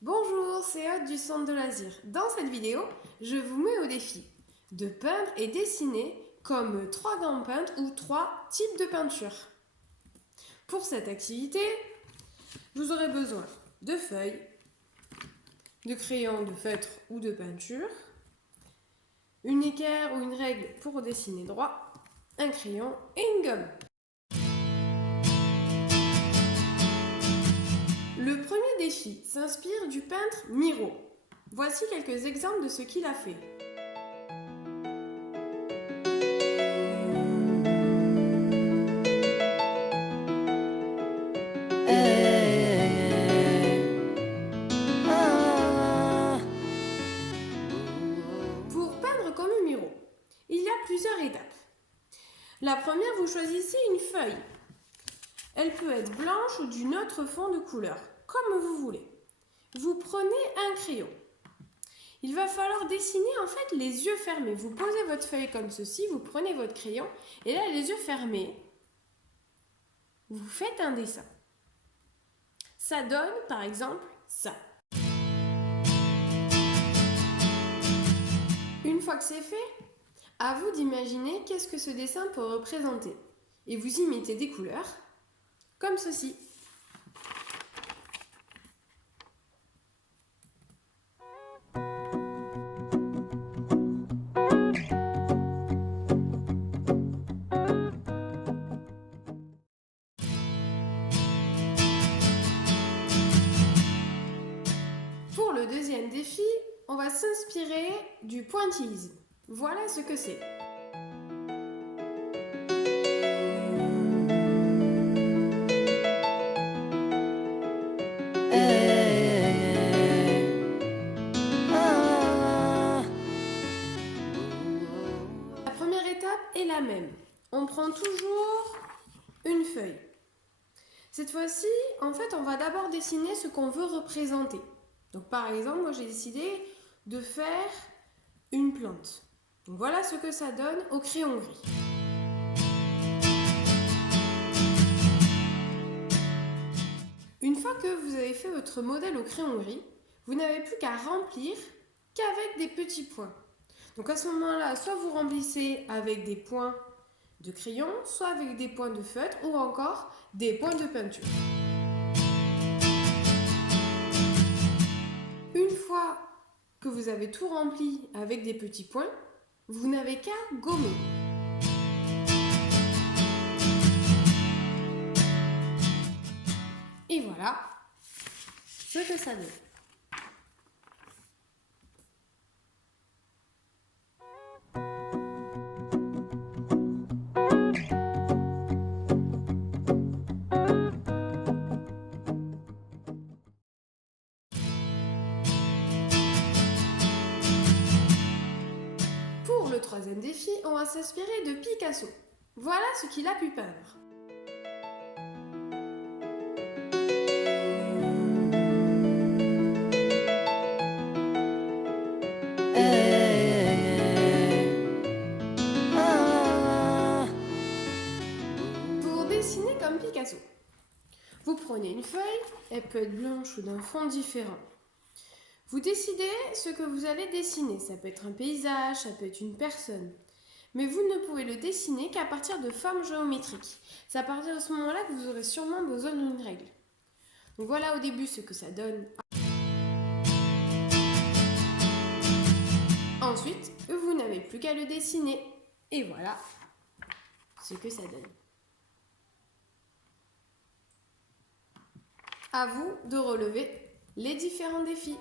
Bonjour, c'est Aude du Centre de loisirs. Dans cette vidéo, je vous mets au défi de peindre et dessiner comme 3 grandes peintres ou 3 types de peinture. Pour cette activité, vous aurez besoin de feuilles, de crayons, de feutre ou de peinture, une équerre ou une règle pour dessiner droit, un crayon et une gomme. Le premier défi s'inspire du peintre Miro. Voici quelques exemples de ce qu'il a fait. Pour peindre comme Miro, il y a plusieurs étapes. La première, vous choisissez une feuille. Elle peut être blanche ou d'une autre fond de couleur, comme vous voulez. Vous prenez un crayon. Il va falloir dessiner en fait les yeux fermés. Vous posez votre feuille comme ceci, vous prenez votre crayon et là les yeux fermés, vous faites un dessin. Ça donne par exemple ça. Une fois que c'est fait, à vous d'imaginer qu'est-ce que ce dessin peut représenter. Et vous y mettez des couleurs, comme ceci. Pour le deuxième défi, on va s'inspirer du pointillisme. Voilà ce que c'est. La première étape est la même. On prend toujours une feuille. Cette fois-ci, en fait, on va d'abord dessiner ce qu'on veut représenter. Donc, par exemple, moi, j'ai décidé de faire une plante. Donc, voilà ce que ça donne au crayon gris. Une fois que vous avez fait votre modèle au crayon gris, vous n'avez plus qu'à remplir qu'avec des petits points. Donc, à ce moment-là, soit vous remplissez avec des points de crayon, soit avec des points de feutre ou encore des points de peinture. Une fois que vous avez tout rempli avec des petits points, vous n'avez qu'à gommer. Et voilà ce que ça donne. Pour le troisième défi, on va s'inspirer de Picasso. Voilà ce qu'il a pu peindre. Pour dessiner comme Picasso, vous prenez une feuille, elle peut être blanche ou d'un fond différent. Vous décidez ce que vous allez dessiner. Ça peut être un paysage, ça peut être une personne. Mais vous ne pouvez le dessiner qu'à partir de formes géométriques. C'est à partir de ce moment-là que vous aurez sûrement besoin d'une règle. Donc voilà au début ce que ça donne. Ensuite, vous n'avez plus qu'à le dessiner. Et voilà ce que ça donne. À vous de relever les différents défis.